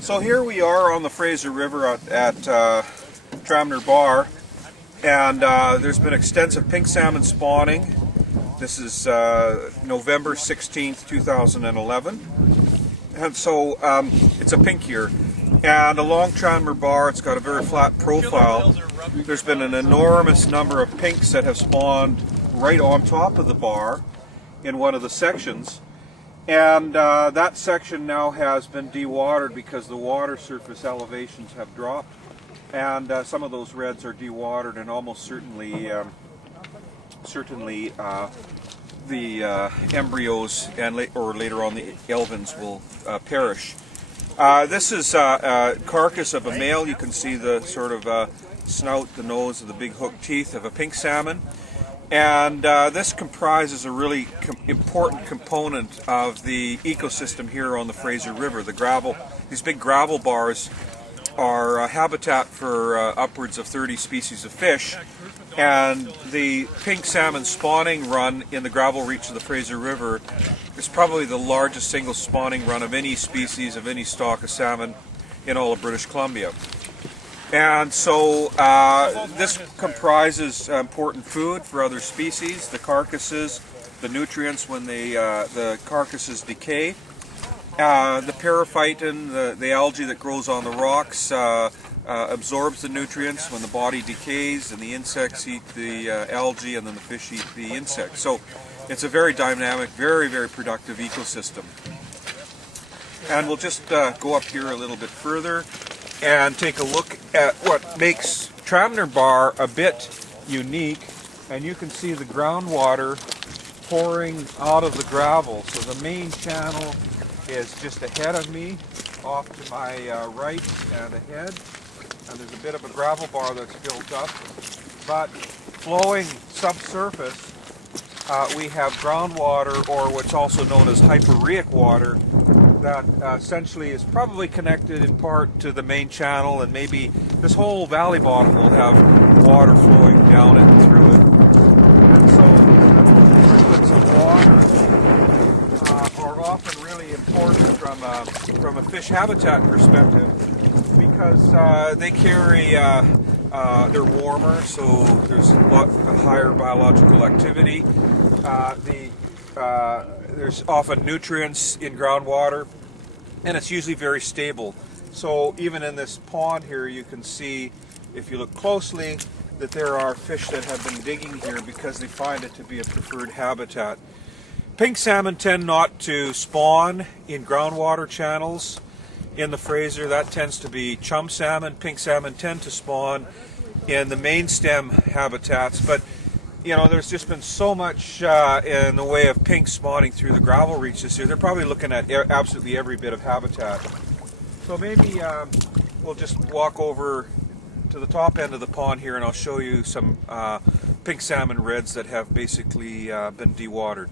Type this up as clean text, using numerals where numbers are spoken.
So here we are on the Fraser River at Tramner Bar, and there's been extensive pink salmon spawning. This is November 16th, 2011, and so it's a pink year. And along Tramner Bar, it's got a very flat profile. There's been an enormous number of pinks that have spawned right on top of the bar in one of the sections. And that section now has been dewatered because the water surface elevations have dropped, and some of those reds are dewatered, and almost certainly the embryos or later on the elvins will perish. This is a carcass of a male. You can see the sort of snout, the nose, and the big hooked teeth of a pink salmon. And this comprises a really important component of the ecosystem here on the Fraser River. The gravel, these big gravel bars are a habitat for upwards of 30 species of fish. And the pink salmon spawning run in the gravel reach of the Fraser River is probably the largest single spawning run of any species, of any stock of salmon in all of British Columbia. And so this comprises important food for other species, the carcasses, the nutrients when the carcasses decay, the periphyton, the algae that grows on the rocks, absorbs the nutrients when the body decays, and the insects eat the algae, and then the fish eat the insects. So it's a very dynamic, very, very productive ecosystem. And we'll just go up here a little bit further and take a look at what makes Tramner Bar a bit unique. And you can see the groundwater pouring out of the gravel. So the main channel is just ahead of me, off to my right and ahead. And there's a bit of a gravel bar that's built up. But flowing subsurface, we have groundwater, or what's also known as hyporheic water, that essentially is probably connected in part to the main channel, and maybe this whole valley bottom will have water flowing down and through it. And so the treatments of water are often really important from a fish habitat perspective, because they carry, they're warmer, so there's a lot higher biological activity. There's often nutrients in groundwater, and it's usually very stable. So even in this pond here, you can see, if you look closely, that there are fish that have been digging here because they find it to be a preferred habitat. Pink salmon tend not to spawn in groundwater channels in the Fraser. That tends to be chum salmon. Pink salmon tend to spawn in the main stem habitats, but you know, there's just been so much in the way of pink spawning through the gravel reach this year. They're probably looking at absolutely every bit of habitat. So maybe we'll just walk over to the top end of the pond here, and I'll show you some pink salmon reds that have basically been dewatered.